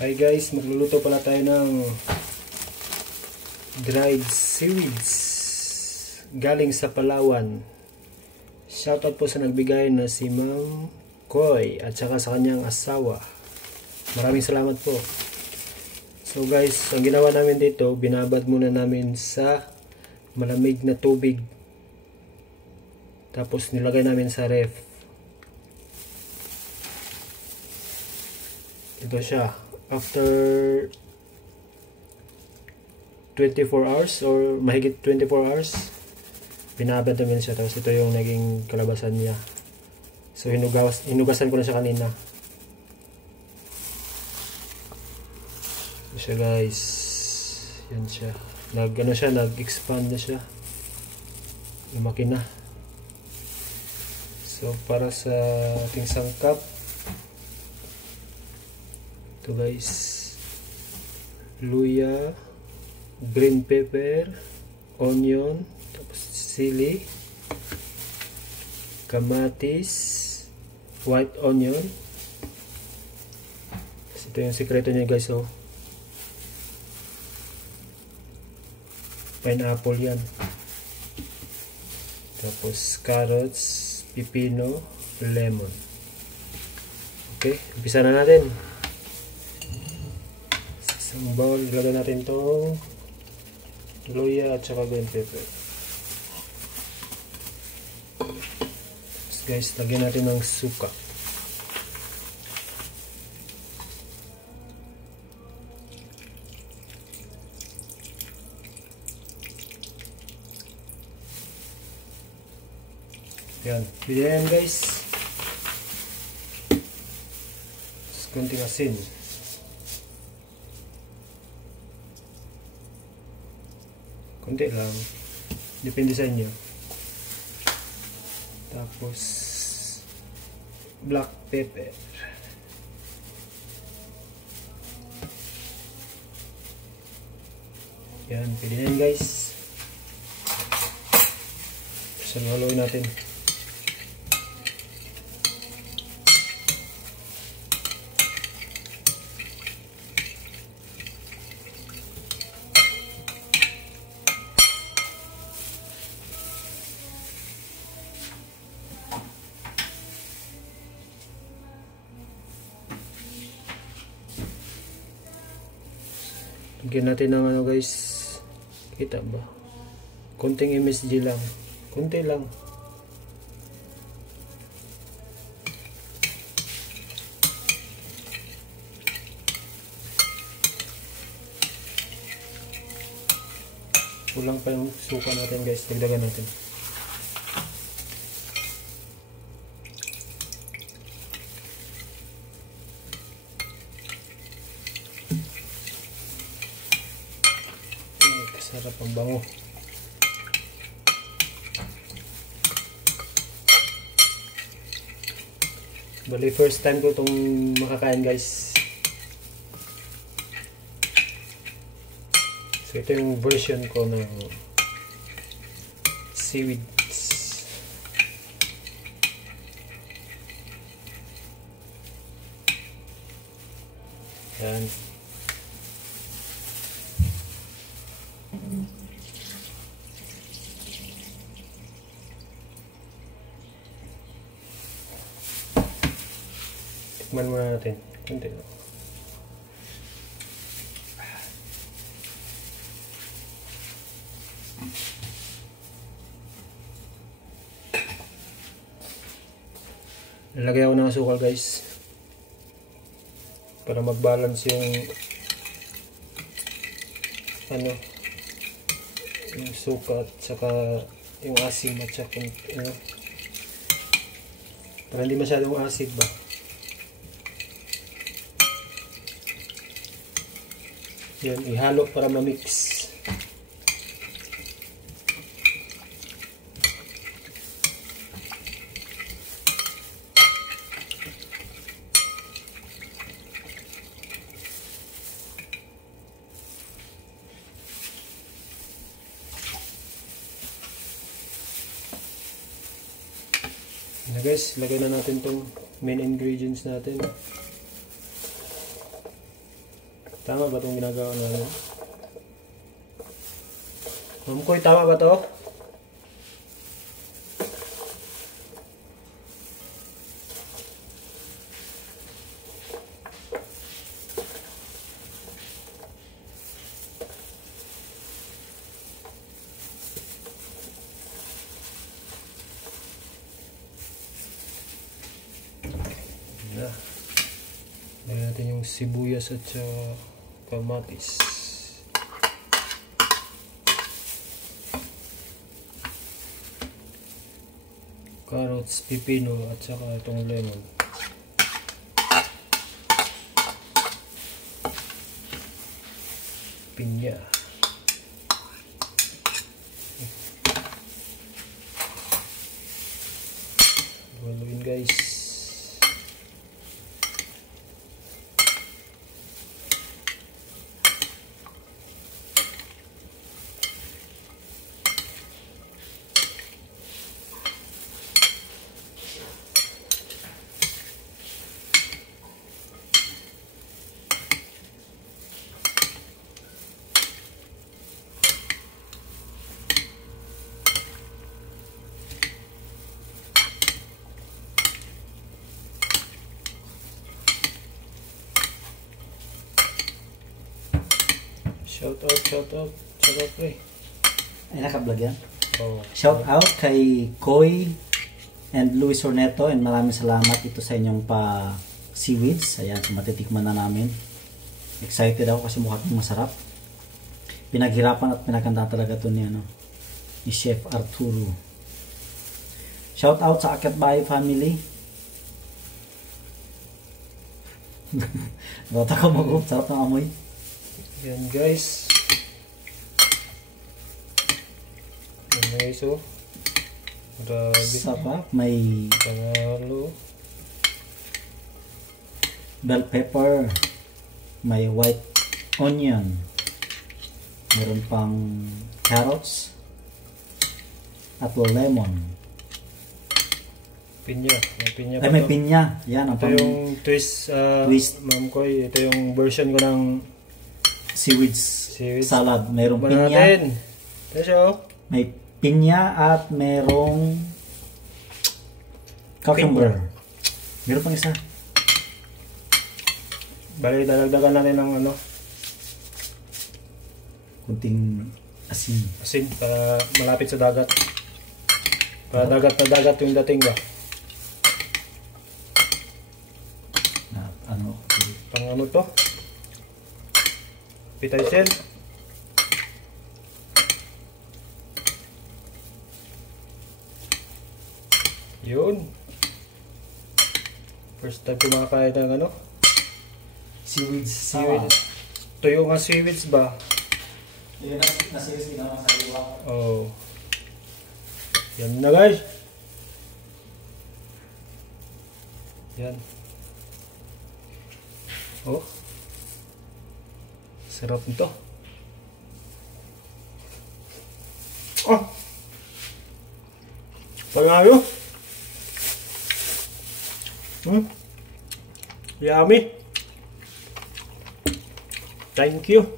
Hi guys, magluluto pala tayo ng dried seaweeds galing sa Palawan. Shoutout po sa nagbigay na si Ma'am Koy at saka sa kanyang asawa. Maraming salamat po. So guys, ang ginawa namin dito, binabad muna namin sa malamig na tubig. Tapos nilagay namin sa ref. Ito siya. After 24 hours or mahigit 24 hours, binabad namin siya. Tapos ito yung naging kalabasan niya. So hinugasan ko na siya kanina. Ito siya guys. Yan siya. Nag-expand na siya. Lumaki na. So para sa ating sangkap, ito guys, luya, green pepper, onion, tapos sili, kamatis, white onion. Tapos ito yung sikreto niya guys, oh. Pineapple yan. Tapos carrots, pipino, lemon. Okay, umpisa na natin. Isang bowl, ilagay natin itong luya at saka green pepper. Tapos guys, lagyan natin ng suka. Yan, pwede yan guys. Tapos konting asin. Kunti lang, depende sa inyo. Tapos black pepper. Yan, pwede na yan guys. So haluin natin. Lagyan natin ng ano guys, kita ba? Konting MSG lang, konti lang. Kulang pa yung suka natin guys, dagdagan natin. Sarap ang bango. Bali first time ko itong makakain guys. So ito yung version ko ng seaweeds. Yan. Tikman muna natin. Kunti lang. Nalagay ako ng asukal guys. Para mag-balance yung ano, yung suka at saka yung asim at saka ano, para hindi masyadong acid ba. Yan, ihalo para ma-mix. Na guys, lagay na natin tong main ingredients natin. Tama ba itong ginagawa namin? Ma'am Koy, tama ba to? Lagyan natin yung sibuyas at kamatis. Carrots, pipino at saka itong lemon. Pinya. Haluin guys. Shout out pre. Ay, naka-vlog yan? Oh. Shout out kay Koy and Luis Orneto, and maraming salamat ito sa inyong pa seaweeds. Ayan, so matitikman na namin. Excited ako kasi mukhang masarap. Pinaghirapan at pinaganda talaga ito ni Chef Arturo. Shout out sa Akyat Bahay family. Bata ka mag-up, sarap ng amoy. Yan guys. Yan guys, oh. Grabe. Sarap. May Panalo. bell pepper. May white onion. Meron pang carrots. At lemon. Pinya. May pinya pa Ay, may to. pinya. Yan, ang Ito yung twist, twist. Ma'am Koy. Ito yung version ko ng seaweeds seaweeds. salad. Mayroong Tikman pinya. natin. Ito siya, oh. May pinya at merong cucumber. Meron pang isa. Bali, dadagdagan natin ng Kunting asin. asin para malapit sa dagat. Para dagat na dagat yung dating ba? Na, Pang ano to? Pitaysen. Yun. First time kumakain ng seaweeds. seaweeds. Tuyo nga seaweeds ba? Yun na series naman sa iwa. Oh. Yan na guys. Yan. Oh. Sarap nito. Oh. Pangayo. Yummy. Thank you.